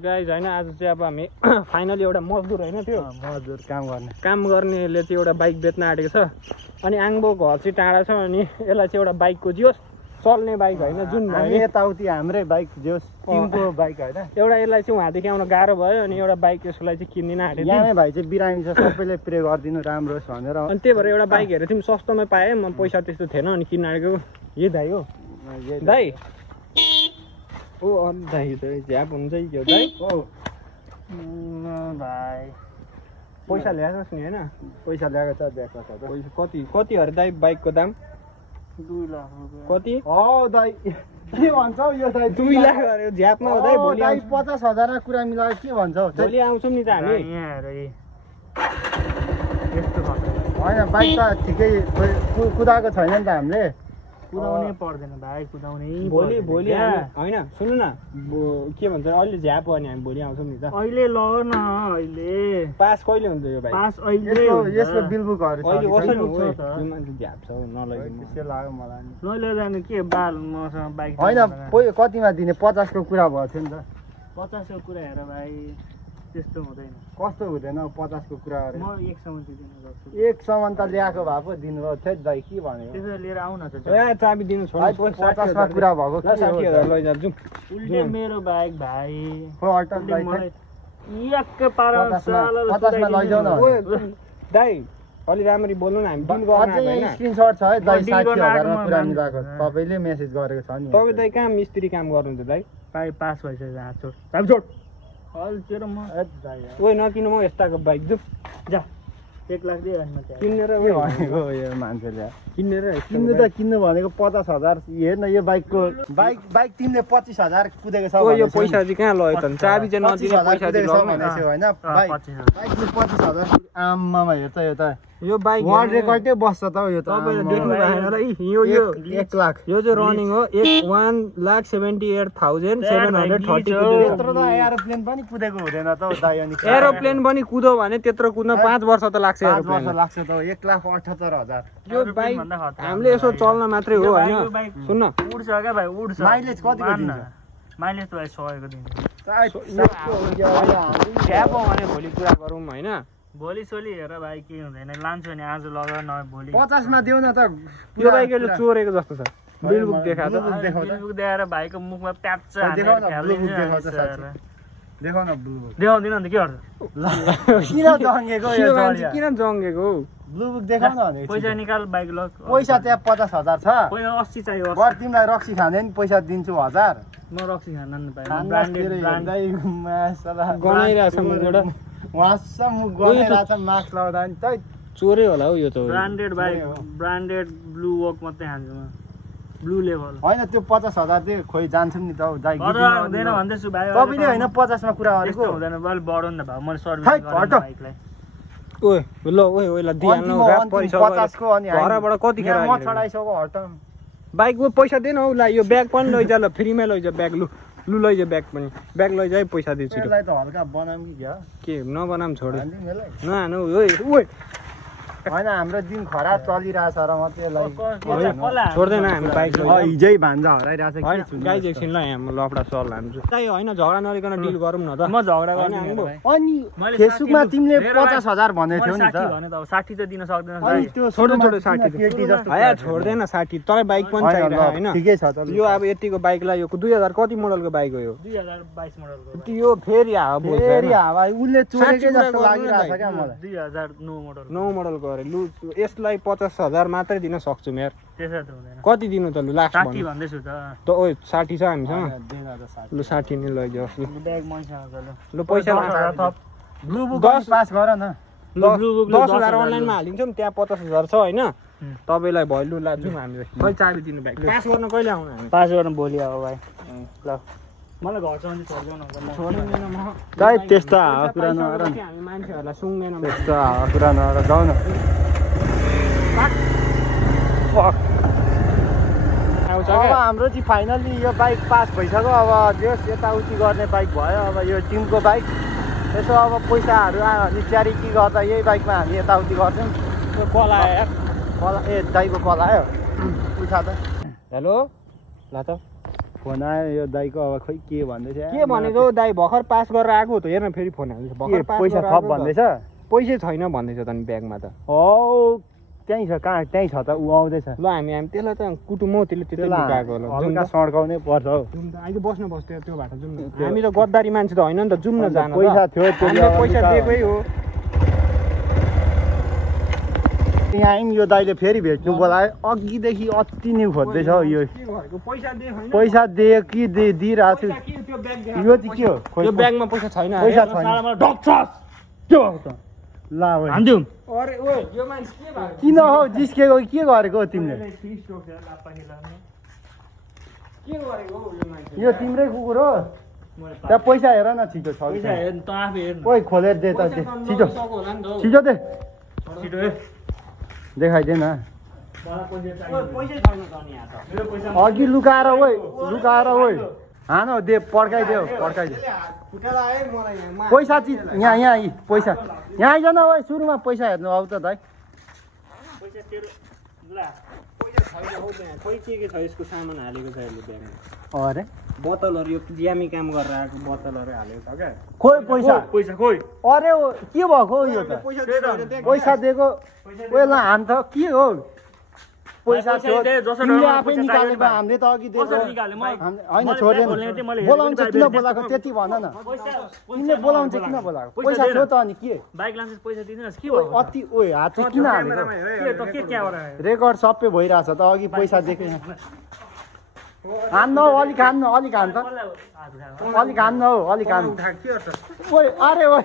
guys हैन आज चाहिँ अब हामी फाइनली एउटा मजदुर हैन त्यो मजदुर काम गर्नेले चाहिँ एउटा बाइक बेच्न आँटेको छ अनि आङबो घर चाहिँ टाढा छ अनि यसलाई चाहिँ एउटा बाइक खोजियोस् चल्ने बाइक हैन जुन हामी यताउति हाम्रै बाइक जोस् टिमको बाइक हैन एउटा यसलाई चाहिँ उहाँदेखि आउन गाह्रो भयो अनि एउटा बाइक यसलाई चाहिँ किन्दिन आँटेको यहाँ भाइ चाहिँ बिरामी छ सबैले प्रे गरिदिनु राम्रो होस् भनेर अनि त्यही भएर एउटा बाइक हेरेर तिमी सस्तोमा पाएँ म पैसा त्यस्तो थिएन अनि किन्न आँटेको यही दाइ हो दाइ ओ दाइ त झ्याप हुन्छ यो दाइ भाइ पैसा ल्याएछस् नि हैन पैसा ल्याएको छ दिएको छ कति अरे दाइ बाइकको दाम 2 लाख रुपैयाँ कति दाइ के भन्छौ यो दाइ 2 लाख अरे झ्यापमा हो दाइ भोलि दाइ 50,000 मा कुरा मिलाएर के भन्छौ भोलि आउँछौँ नि त हामी यहाँ हेर यस्तो भन्छ हैन बाइक त ठिकै कुदाएको छैन नि त हामीले कुदाउनै पर्दैन भाइ कुदाउनै भोलि हैन सुन्नु न के भन्छ अहिले झ्याप हो अनि हामी भोलि आउँछौँ नि त अहिले ल न अहिले पास कहिले हुन्छ यो भाइ पास अहिले यसको बिलबुकहरु अहिले कसरी हुन्छ यो मान्छे झ्याप छ नलैदिनु त्यसै लाग्यो मलाई नलैजानु के बाल मसँग बाइक हैन कतिमा दिने 50 को कुरा भयो थियो नि त 50 को कुरा हेर भाइ त्यस्तो हुँदैन कस्तो हुँदैन 50 को कुरा गरे म 1 सम्म दिनु सक्छु 1 सम्म त ल्याएको भए पो दिनुभयो थियो दाइ के भनेको त्यसो लिएर आउ न त ए चाबी दिनु छोड 50 मा कुरा भएको के 60,000 लैजा जाऊ उल्टे मेरो बाइक भाइ हो अल्टर दाइ एक पारा साला 50 मा लैजाउ न दाइ अलि राम्ररी बोल्नु न हामी बिल गर्न आएको हैन स्क्रिनशट छ है दाइ 60,000 मा कुरा मिलाएको तपाईले मेसेज गरेको छ नि तपाई दाइ कहाँ मिस्त्री काम गर्नुहुन्छ दाइ पास भइसक्यो हात छोड चाबी छोड हल तेरो म ओइ नकिन म यस्ताको बाइक जु जा 1 लाख दे अनि म किन्नेर भनेको यो मान्छेले किन्नेर किन्नु त किन्नु भनेको 50,000 हेर्न यो बाइकको बाइक तिमीले 25,000 कुदेको छ ओ यो पैसा चाहिँ कहाँ लयो त चाबी चाहिँ नदिने पैसा चाहिँ लयो भनेछौ हैन बाइकले 25,000 आम्मामा हेर त यो त यो बाइक वर्ल्ड रेकर्डै बस्छ त यो त तपाईले देख्नु भएन र यो 1 लाख यो चाहिँ रनिङ हो 1,78,730 त्यत्रो त एरोप्लेन पनि कुदेको हुँदैन त दाइ अनि एरोप्लेन पनि कुदो भने त्यत्रो कुद्न 5 वर्ष त लाग्छ 5 वर्ष लाग्छ त 1,78,000 यो बाइक हामीले यसो चल्न मात्रै हो हैन सुन्न उड्छ क्या भाइ उड्छ माइलेज कतिको दिन्छ माइलेज त भाइ 100 को दिन्छ क्याब भने भोलि कुरा गरौँ हैन भोलि सोली हेर भाइ के हुँदैन लान्छु नि आज लग न भोलि 50 मा देऊ न त यो बाइकले चोरेको जस्तो छ बिलबुक देखा त बिलबुक देखाएर भाइको मुखमा प्याच देखाउ न बिलबुक देखाउ न बिलबुक देखाउँदिन नि के गर्छ किन जङ्गेको यो किन जङ्गेको बिलबुक देखाउ न भने पैसा निकाल बाइक ल पैसा त्यहाँ 50,000 छ पैसा 80 चाहियो गर तिमीलाई रक्सी खाने नि पैसा दिन्छु 1000 म रक्सी खान्न नि भाइ ब्रान्डेड मासला गनाइराछ मुखबाट वासम गनाइराछ मास्क लगाउँदा नि त चोरे होला हौ यो त ब्रान्डेड बाइक ब्रान्डेड ब्लु वक मात्रै हान्छु म ब्लु लेभल हैन त्यो 50,000 चाहिँ खोइ जान्छौँ नि त दाइ हुँदैन भन्दैछु भाइ तपाईले हैन 50 मा कुरा गरेको हुँदैन बल बढो नि त भाइ मैले सर्भिस गर्ने बाइकलाई ओइ ल ओइ ओइला दिहाल्नु गाप परिसक्यो 50 को अनि घरबाट कति खेर म चढाइसको हट बाइकको पैसा दिएन हौ ला यो ब्याग पनि लैजा ल फ्रीमै लैजा ब्याग लु लैजा ब्याग पनि ब्याग लैजा पैसा दिन्छु त्यसलाई त हल्का बनाम कि के नबनाम छोड नहानु ओइ ओइ हैन हाम्रो दिन खराब चलिरहेछ र म त्यसलाई छोड्दैन हामी बाइक हिजै भान्जा हराइरहेछ के छु गाइज एकछिन ल यहाँ लफडा सर लान्छु दाइ हैन झगडा नरिकन डिल गरौँ न त म झगडा गर्ने अनि फेसबुकमा तिमीले 50,000 भनेको थियौ नि त भने त 60 त दिन सक्दैन भाइ त्यो छोड 60 आया छोड्दैन 60 तँलाई बाइक पनि चाहिन्छ हैन ठिकै छ त यो अब यतिको बाइकलाई यो 2000 कति मोडलको बाइक हो यो 2022 मोडलको यो फेरि हावा फेरि हावा उले चोरेकै जस्तो लागिरहेछ क्या मलाई 2009 मोडलको अरे लु यसलाई 50,000 मात्रै दिन सक्छु यार त्यसै त हुँदैन कति दिनु त लु लास्ट 60 भन्दैछु त ओइ 60 छ हामीसँग लु 60 नि लैजाओस् लु ब्याग मसँग लु पैसा थप ब्लु बुक पास गर न ल 10,000 अनलाइनमा हालिदिन्छौँ त्यहाँ 50,000 छ हैन तपाईलाई भयो लु ला जाउँ हामी खै चाबी दिनु ब्याग पास गर्न कहिले आउनु हामी पास गर्न भोलि आऊ भाइ ल मलाई घर चौँदी छोड्दैन म दाइ त्यस्तो हावा कुरा नगर हामी मान्छेहरुलाई सुङ्दैन त्यस्तो हावा कुरा नगर जाऊ न अब हाम्रो चाहिँ फाइनली यो बाइक पास भइसक्यो अब जस यताउति गर्ने बाइक भयो अब यो टिमको बाइक यसो अब पैसाहरू आयो भने च्यारिटी गर्दा यही बाइकमा हामी यताउति गर्छौँ त्यो कल आयो यार कल ए दाइको कल आयो उठा त हेलो ल त फोन आयो यो दाइको अब खोइ के भन्दैछ के भनेको दाइ भर्खर पास गरेर आएको त हेर्न फेरि फोन हाल्दैछ भर्खर पास पैसा थप भन्दैछ पैसै छैन भन्दैछ त नि ब्यागमा त हो त्यहीँ छ कहाँ त्यहीँ छ त ऊ आउँदैछ ल हामी त्यसलाई त कुटुम त्यसले त्यतै लुकाएको होला हल्का सड्काउनै पर्छ हौ अहिले बस्नु बस्यो त्यो बाटो जाउँ न हामी त गद्दारी मान्छे त होइन नि त जाउँ न जान पैसा थियो पैसा दिएकै हो यहाँ आइम यो दाइले फेरि भेट्नु बोलायो अघिदेखि अति नै खोज्दैछ हौ यो पैसा दियो कि दिइरहेको छु यो चाहिँ के हो यो ब्यागमा पैसा छैन पैसा छैन के हो त ल हान्दिउँ किन हौ जिस्केको के गरेको हो तिमीले यो तिम्रै कुकुर हो त्यहाँ पैसा हेर न छिटो छ ओइ खोलेर दे त छिटो छिटो दे देखाइदे न अघि लुकाएर ओइ हान दे पड्काइदेऊ पैसा चिज यहाँ पैसा यहाँ आइज न ओइ सुरुमा पैसा हेर्नु आऊ त दाइ अरे बोतलहरू यो ज्यामी काम गरेर आएको बोतलहरू हालेको छ क्या खोइ पैसा खोइ अरे के भएको यो त पैसा दिएको पहिला हान त के हो पैसा तिमीले आफै निकालेको हामीले त अघि दिएको होइन छोडेन बोलाउँछ किन बोलाएको त्यति भन न तिमीले बोलाउँछ किन बोलाएको पैसा थियो त अनि के अति ओइ हात चाहिँ किन हालेको रेकर्ड सबै भइरहेछ त अघि पैसा दिएको हान्न हौ अलिक हान्न त अलिक हान्न हौ अलिक हान्न ओइ अरे ओइ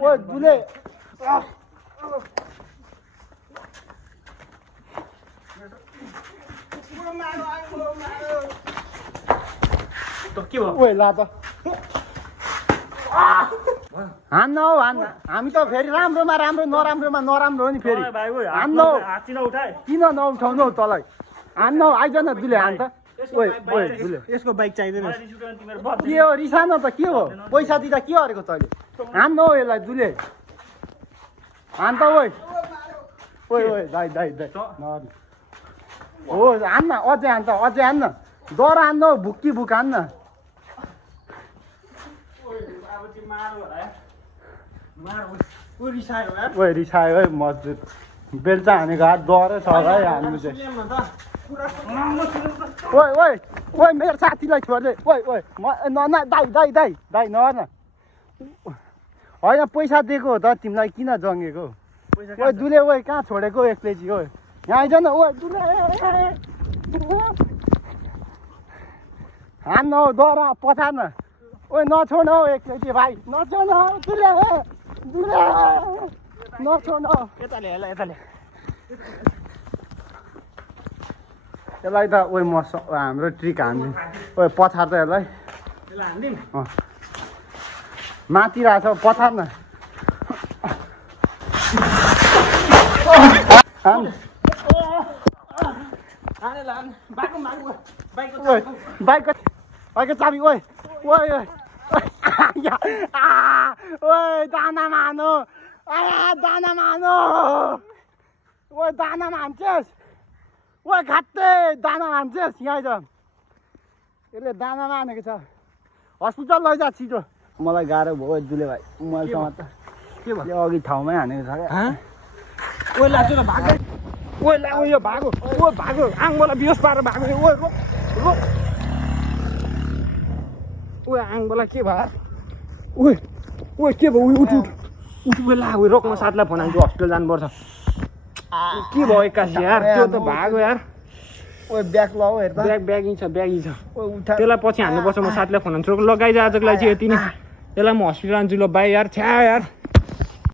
ओइ दुले ओइ ला त हान्न हौ हान्न हामी त फेरि राम्रोमा राम्रो नराम्रोमा नराम्रो हो नि फेरि हान्न हौ किन नउठाउनु हौ तँलाई हान्न हौ आइज न दुले हान त ओइ दुले यसको बाइक चाहिँदैन के हो रिसान त के हो पैसा दिँदा के गरेको तैँले हान्न हौ यसलाई दुले हान त ओइ दाइ हो हान्न अझै हान्न डर हान्न हौ भुक्की भुक हान्न ओइ रिसायो है मजबुत बेल्चा हानेको हात डरै छ है हान्नु चाहिँ ओइ मेरो साथीलाई छोड्दै ओइ दाइ नगर्न होइन पैसा दिएको हो त तिमीलाई किन जङ्गेको ओइ दुले ओइ कहाँ छोडेको एकलेजी ओइ यहाँ आइज न ओइ दुले हान्न हौ डर पछार्न ओइ नछोड्न हौ एकलेजी भाइ नछोड्न हौ दुले नछोड्न हौ यसलाई त ओइ म हाम्रो ट्रिक हान्दिउँ ओइ पछार त यसलाई माथि रहेछ पछार न बाइकको चाबी ओइ दाना मानो ओइ दाना मान्छेस् ओइ खात्ते दाना मान्छेस् यहाँ त यसले दाना मानेको छ हस्पिटल लैजा छिटो मलाई गाह्रो भयो दुले भाइ मोबाइलसँग त के भयो अघि ठाउँमै हानेको छ क्या ओइ लाग्छ त भागो ओइ लाग्यो यो भागो आङबाट बिहोस पारेर भागो ओइ रोक ओइ आङबाट के भयो ओइ के भयो उठ ला रोक्न साथलाई फोन हाल्छु हस्पिटल जानुपर्छ के भयो एक्कासी यार त्यो त भागो यार ओइ ब्याग ल हेर त ब्यागी छ त्यसलाई पछि हान्नुपर्छ म साथीलाई फोन हाल्छु लगाइज आजको लागि चाहिँ यति नै यसलाई म हस्पिटल लान्छु ल बाई यार छ्या यार